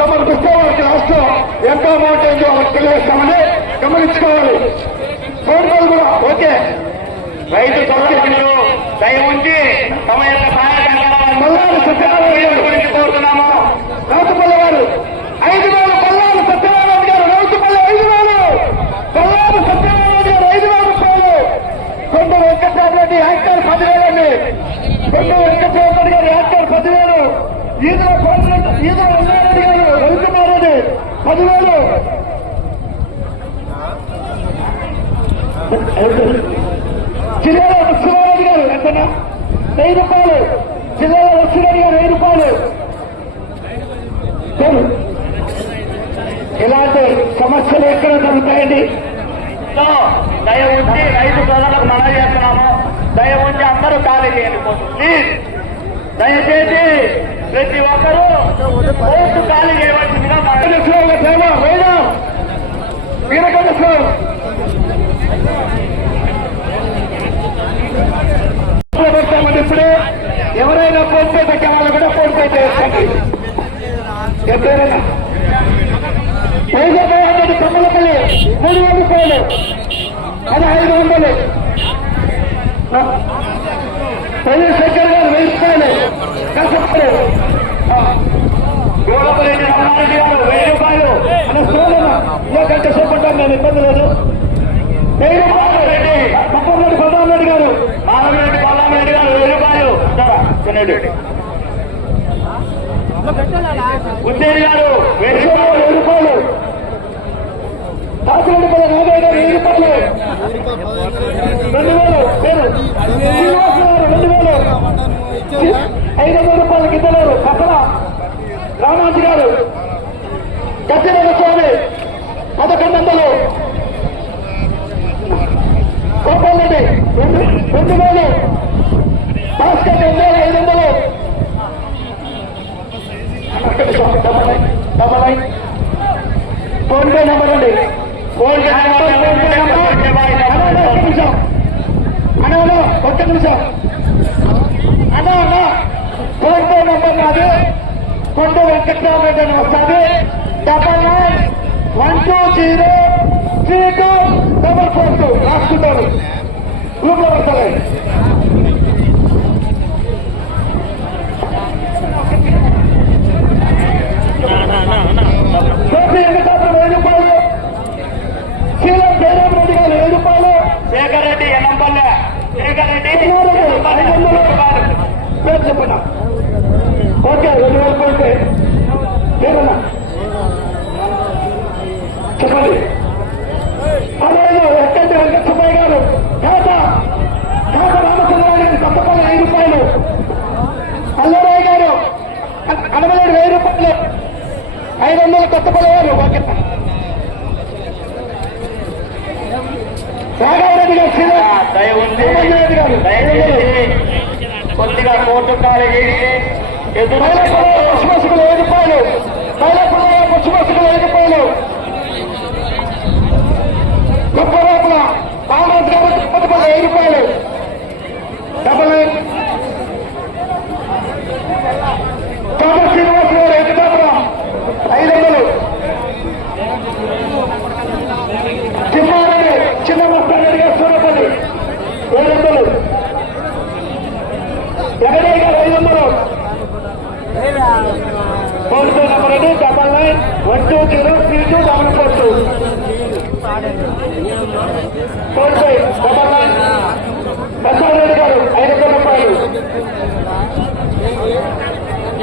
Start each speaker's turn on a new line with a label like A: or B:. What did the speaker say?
A: సమర్పిస్తే వాళ్ళకి లాస్ట్ ఎంత అమౌంట్ ఏందో వాళ్ళకి తెలియజేస్తామని గమనించుకోవాలి. కోరికలు కూడా ఓకే. రైతు సోదరులు దయ ఉంచి తమ యొక్క సహాయకంగా మల్లారు సత్యనారాయణ గురించి కోరుతున్నాము. రావుతపల్లి వారు ఐదు వేల పల్లారు సత్యనారాయణ గారు రావుతపల్లి ఐదు వేలు. పల్లారు సత్యనారాయణ గారు ఐదు వేల రూపాయలు. కొండ వెంకటరామ రెడ్డి యాంకర్ పదివేలండి కొండ వెంకటరామ రెడ్డి గారు యాక్టర్ పదివేలు. ఈదుల కోటరెడ్డి ఈదుల రంగారెడ్డి పదివేలు. జిల్లాలో లక్ష్మీరెడ్డి గారు ఎంతనా? వెయ్యి రూపాయలు. జిల్లాలో లక్ష్మీరెడ్డి గారు వెయ్యి రూపాయలు. ఇలాంటి సమస్యలు ఎక్కడ జరుగుతాయండి?
B: సో, దయ ఉంచి రైతు సోదరులకు మనవి చేస్తున్నాము. దయ ఉంచి అందరూ ఖాళీ చేయండి ప్లీజ్. దయచేసి ప్రతి ఒక్కరూ ఓటు ఖాళీ
A: చేయవచ్చు వీరకంఠేశ్వర పెడతామని ఎవరైనా ఫోన్ పే పెట్టే వాళ్ళు కూడా ఫోన్ పే చేయండి ఎవరైనా వైజాగ్ వందలు కమ్మలపల్లి మూడు వేల రూపాయలు. అది ఐదు వందలు. వైఎస్ శంకర్ గారు వెయ్యి రూపాయలు. కష్టపడు.
B: గోడపల్లి వెయ్యి రూపాయలు.
A: అలా సోదర ఏ ఇబ్బంది లేదు. వెయ్యి రూపాయలు
B: రెడ్డి
A: పప్పరెడ్డి ప్రధానరెడ్డి గారు.
B: మాధవరెడ్డి బల్లారెడ్డి గారు వెయ్యి రూపాయలు. ఇస్తారా? తినండి ఉద్దేవి గారు వెయ్యి
A: రూపాయలు వెయ్యి రూపాయలు. కాసిరెడ్డి పద నాగయ్య గారు వెయ్యి రూపాయలు. రెండు వేలు పేరు శ్రీనివాస గారు రెండు వేలు. ఐదు వందల రూపాయలు కింద లేరు పక్కన రామాజీ గారు. గచ్చిరెడ్డి స్వామి. పదకొండు వందలు గోపాల్ రెండు వేలు. భాస్కర్ రెండు వేల ఐదు వందలు double nine PhonePe number. అండి ఫోన్ పే నెంబర్ ఒక్క నిమిషం. అన్నా ఒక్క నిమిషం. అన్న అన్న ఫోన్ పే నెంబర్ నాది కొండ వెంకట్రామరెడ్డి అని వస్తుంది double nine. Three two double four two రాసుకుంటాను గ్రూప్లో వస్తుంది గోపి వెంకటాపురం వెయ్యి రూపాయలు శీలం జయరామ్ రెడ్డి గారు వెయ్యి రూపాయలు
B: శేఖర్ రెడ్డి ఎన్నంపల్లె శేఖర్ రెడ్డి
A: ఐదు వందలు పేరు చెప్పండి ఓకే రెండు వేల కోట్లే పేరన్నా చెప్పండి. అలాగే ఎక్కండి వెంకట సుబ్బయ్య గారు ఖాత ఖాత రామచంద్రరావు కొత్తపల్లి ఐదు రూపాయలు. అల్లరాయ్ గారు అనమలేడు వెయ్యి రూపాయలు. ఐదు వందలు రాఘవరెడ్డి గారు
B: దయచేసి కొద్దిగా కోర్టు చేసి ఎదురు
A: పశుమసుకులు ఐదు రూపాయలు. మైలపల్లి పశుమసుకులు ఐదు రూపాయలు గొప్ప లోపల కాంగ్రెస్ గారు తిరుపతిపల్లి ఐదు రూపాయలు డబల్ నైన్ కాంగ్రెస్ శ్రీనివాస్ గారు వెంకటాపురం ఐదు వందలు తిమ్మారెడ్డి చిన్న మస్తారెడ్డి గారు సూరపల్లి ఏడు వందలు ఎగడే గారు ఐదు వందలు ఫోన్ పే నెంబర్ అండి double nine one two zero three two double four two